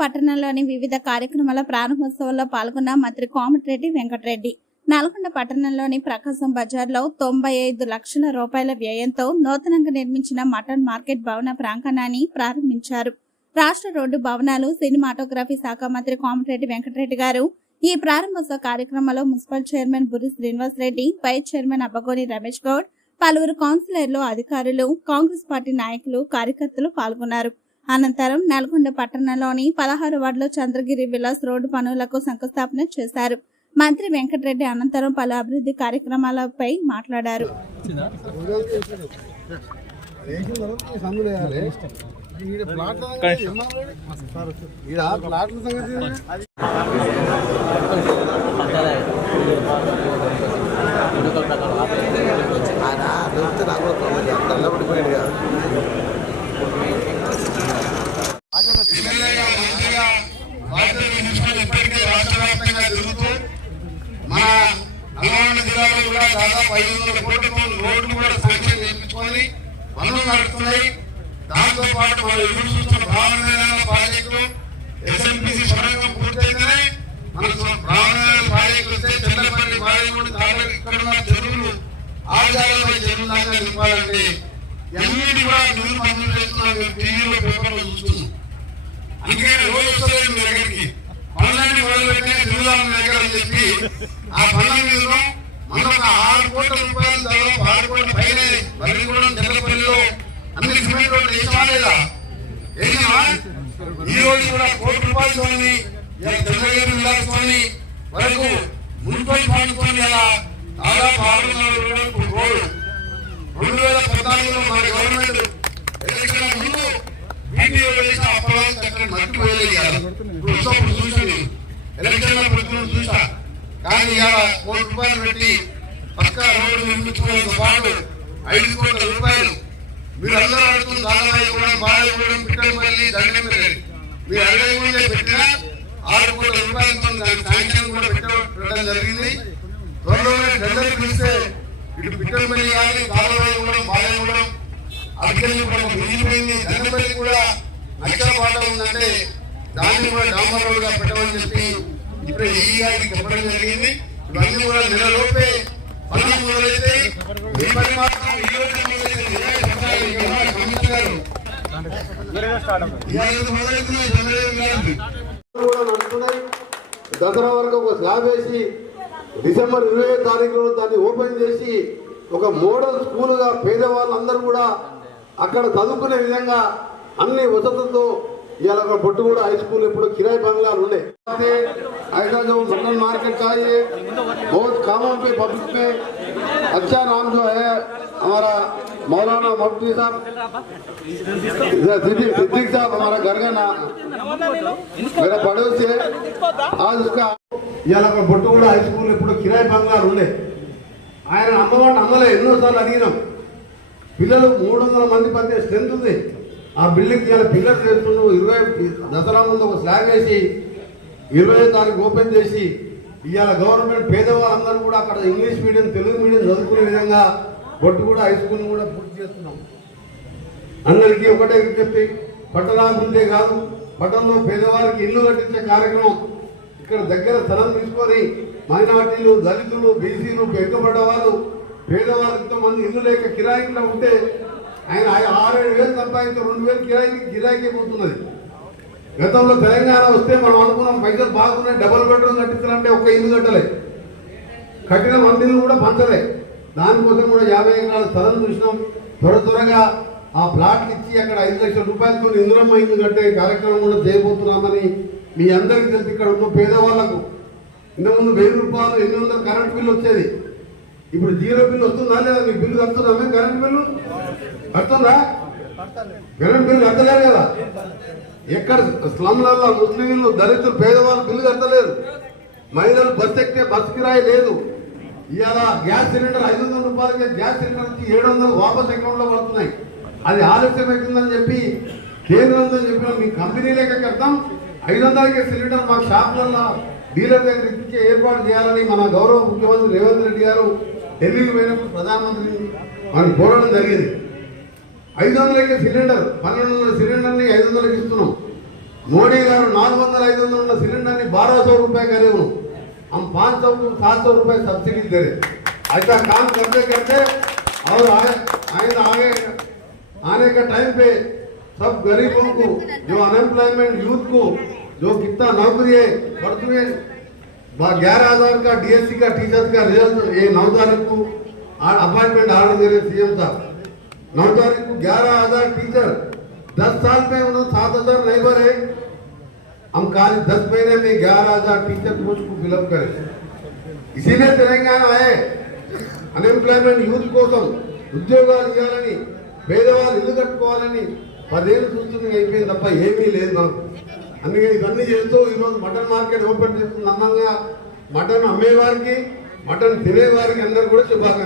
పట్టణంలోని వివిధ కార్యక్రమాల ప్రారంభోత్సవంలో పాల్గొన్న మంత్రి కోమటిరెడ్డి వెంకటరెడ్డి నల్గొండ పట్టణంలోని ప్రకాశం బజార్లో 95 లక్షల రూపాయల వ్యయంతో నూతనంగా నిర్మించిన మటన్ మార్కెట్ భవన ప్రాంగణాన్ని ప్రారంభించారు. రాష్ట్ర రోడ్డు భవనాలు సినిమాటోగ్రఫీ శాఖ మంత్రి కోమటిరెడ్డి వెంకటరెడ్డి గారు ఈ ప్రారంభోత్సవ కార్యక్రమంలో municipal chairman Burri Srinivas Reddy, vice chairman Abbagoni Ramesh Goud, పలువురు కౌన్సిలర్లు, అధికారులు, కాంగ్రెస్ పార్టీ నాయకులు, కార్యకర్తలు పాల్గొన్నారు. అనంతరం నల్గొండ పట్టణంలోని 16 వార్డులో చంద్రగిరి విలాస్ రోడ్డు పనులకు శంకుస్థాపన చేశారు. మంత్రి వెంకటరెడ్డి అనంతరం పలు అభివృద్ధి కార్యక్రమాలపై మాట్లాడారు. మన నల్గొండ జిల్లాలో కూడా దాదాపు 500 కోట్లతో రోడ్లు కూడా శాంక్షన్ చేయించుకొని పనులు నడుస్తున్నాయి. దాంతో పాటు మనం ఎదురు చూస్తున్న భావన ప్రాజెక్టు ఎస్ఎంపీసీ సొరంగం పూర్తయితేనే మనకు భావన ప్రాజెక్టు వస్తే చెల్లపల్లి ప్రాజెక్టు ఇక్కడ ఉన్న చెరువులు ఆచారాలపై చెరువులు దాకా నింపాలంటే అన్నిటి కూడా నిధులు మంజూరు చేస్తున్నాం. టీవీలో పేపర్లో చూస్తున్నాం. అందుకే రోజు వస్తలేదు మీ దగ్గరికి పనులన్నీ మొదలుపెట్టిన తిరుగుదాం దగ్గర అని చెప్పి ఆ పనుల మీద మనం 6 కోట్ల రూపాయలు దాదాపు 6 కోట్ల పైనే బరిగూడెం చెల్లపల్లిలో అన్ని సిమెంట్ రోడ్లు వేసామా లేదా? వేసామా? ఈ రోజు కూడా ₹1 కోట్లతో చంద్రగిరి విలాసోని వరకు మున్సిపల్ ఫండ్తో ఇలా దాదాపు 600 కోట్లు 2014లో మన గవర్నమెంట్ ఎలక్షన్ ముందు వీడియో వేసిన అప్పటి మట్టి పోయలేదు. చూసాను ఎలక్షన్ చూసా. కానీ ఇలా ₹1 కోట్లు పెట్టి పక్కా రోడ్డు నిర్మించుకోవడంతో పాటు 5 కోట్ల రూపాయలు మీరు అందరూ అడుగుతున్న దాదాపు బాలగూడెం పిట్టలపల్లి దండపల్లి మీరు అడగ ముందే పెట్టిన ₹6 కోట్ల రూపాయలతో దాని శాంక్షన్ కూడా పెట్టడం జరిగింది. త్వరలోనే టెండర్ పిలిస్తే ఇటు పిట్టలపల్లి కానీ బాలగూడెం బాలగూడెం అధికారులు కూడా మిగిలిపోయింది. దండపల్లి కూడా నచ్చల పాట ఉందంటే దాన్ని కూడా డాంబర్ రోడ్డుగా పెట్టమని చెప్పి ఇప్పుడు ఈ గారికి చెప్పడం జరిగింది. ఇవన్నీ కూడా నెలలోపే పనులు మొదలైతే ఈ పని మాత్రం ఈ రోజు దసరా వరకు ఒక స్లాబ్ వేసి డిసెంబర్ 20వ తారీఖులో దాన్ని ఓపెన్ చేసి ఒక మోడల్ స్కూల్గా పేదవాళ్ళందరూ కూడా అక్కడ చదువుకునే విధంగా అన్ని వసతులతో इला बट्टू हाई स्कूल किराए बंगलार उन्हें ऐसा जो मटन मार्केट चाहिए बहुत कामों पे पब्लिक में अच्छा नाम जो है हमारा मौलाना मुफ्ती साहब सिद्दीक साहब हमारा घर का नाम मेरा पड़ोस है आज उसका इला बट्टू हाई स्कूल किराए बंगलार उन्हें ఆయన అమ్మవాడిని అమ్మలే ఎన్నోసార్లు అడిగినాం. పిల్లలు 300 మంది పట్టే స్ట్రెంత్ ఉంది. ఆ బిల్డింగ్ ఇలా పిల్లలు చేస్తున్నాం. 20 దసరా ముందు ఒక స్లాబ్ వేసి 20వ తారీఖు ఓపెన్ చేసి ఇవాళ గవర్నమెంట్ పేదవాళ్ళందరూ కూడా అక్కడ ఇంగ్లీష్ మీడియం తెలుగు మీడియం చదువుకునే విధంగా బొట్టుగూడ హై స్కూల్ని కూడా పూర్తి చేస్తున్నాం. అందరికీ ఒకటే విజ్ఞప్తి, పట్టణాభివృద్ధి కాదు, పట్టణంలో పేదవారికి ఇల్లు కట్టించే కార్యక్రమం ఇక్కడ దగ్గర స్థలం తీసుకొని మైనార్టీలు, దళితులు, బీసీలు, వెనుకబడ్డ వాళ్ళు, పేదవాళ్ళతో మంది ఇల్లు లేక కిరాయిలో ఉంటే ఆయన 6-7 వేలు సంపాదించి 2 వేలు కిరాయికే పోతున్నది. గతంలో తెలంగాణ వస్తే మనం అనుకున్నాం పైసలు బాగున్నాయి, డబుల్ బెడ్రూమ్ కట్టించాలంటే ఒక ఇల్లు కట్టలే, కట్టిన మందిని కూడా పంచలే. దానికోసం కూడా 50 ఎకరాల స్థలం చూసినాం. త్వరగా ఆ ప్లాట్లు ఇచ్చి అక్కడ 5 లక్షల రూపాయలతో ఇందిరమ్మ ఇల్లు కట్టే కార్యక్రమం కూడా చేయబోతున్నామని మీ అందరికీ తెలిసి ఇక్కడ ఉన్న పేదవాళ్లకు ఇంతకుముందు 1000 రూపాయలు 800 కరెంట్ బిల్లు వచ్చేది. ఇప్పుడు 0 బిల్లు వస్తుందా లేదా? మీకు బిల్లు కడుతుందా? కరెంట్ బిల్లు కడుతుందా? కరెంట్ బిల్లు కట్టలేరు కదా. ఎక్కడ స్లమ్లలో ముస్లింలు, దళితులు, పేదవాళ్ళు బిల్లు కట్టలేరు. మహిళలు బస్సు ఎక్కితే బస్సు కిరాయి లేదు. ఇవాళ గ్యాస్ సిలిండర్ 500 రూపాయలకి గ్యాస్ సిలిండర్ వచ్చి 700 వాపస్ అకౌంట్లో పడుతున్నాయి. అది ఆలస్యం అవుతుందని చెప్పి కేంద్రంతో చెప్పిన మీ కంపెనీలకే కడతాం, 500కే సిలిండర్ మా షాపులలో డీలర్ దగ్గర ఇప్పించే ఏర్పాటు చేయాలని మన గౌరవ ముఖ్యమంత్రి రేవంత్ రెడ్డి గారు ఢిల్లీకి పోయినప్పుడు ప్రధానమంత్రి మనం కోరడం జరిగింది. 500కే సిలిండర్ 1200 సిలిండర్ని 500కి ఇస్తున్నాం. मोदी गारू 400-500 ఉన్న सिलेंडर 1200 रुपए करे हूँ हम 500-700 रुपए सब्सिडी दे रहे। ऐसा काम करते करते और आगे आने का टाइम पे सब गरीबों को जो अनएम्प्लॉयमेंट यूथ को जो कितना नौकरी है बढ़ती है 11,000 का डीएससी का टीचर्स का रिजल्ट ये 9 तारीख को अपॉइंटमेंट ऑर्डर दे रहे सीएम साहब। 9 तारीख को 11,000 टीचर 10 साल में उन्होंने 7,000 नहीं भरे। हम कल 10 महीने में 11,000 टीचर पोस्ट को फिलअप करें। इसीलिए तेलंगाना आए అన్ఎంప్లాయ్మెంట్ యూత్ కోసం ఉద్యోగాలు ఇవ్వాలని పేదవాళ్ళు ఇల్లు కట్టుకోవాలని 10 ఏళ్ళు చూస్తుంది అయిపోయింది తప్ప ఏమీ లేదు మనకు। అందుకే ఇవన్నీ చేస్తూ ఈరోజు మటన్ మార్కెట్ ఓపెన్ చేస్తున్న నమ్మంగా మటన్ అమ్మేవారికి మటన్ తినేవారికి అందరూ కూడా శుభాకాంక్షలు।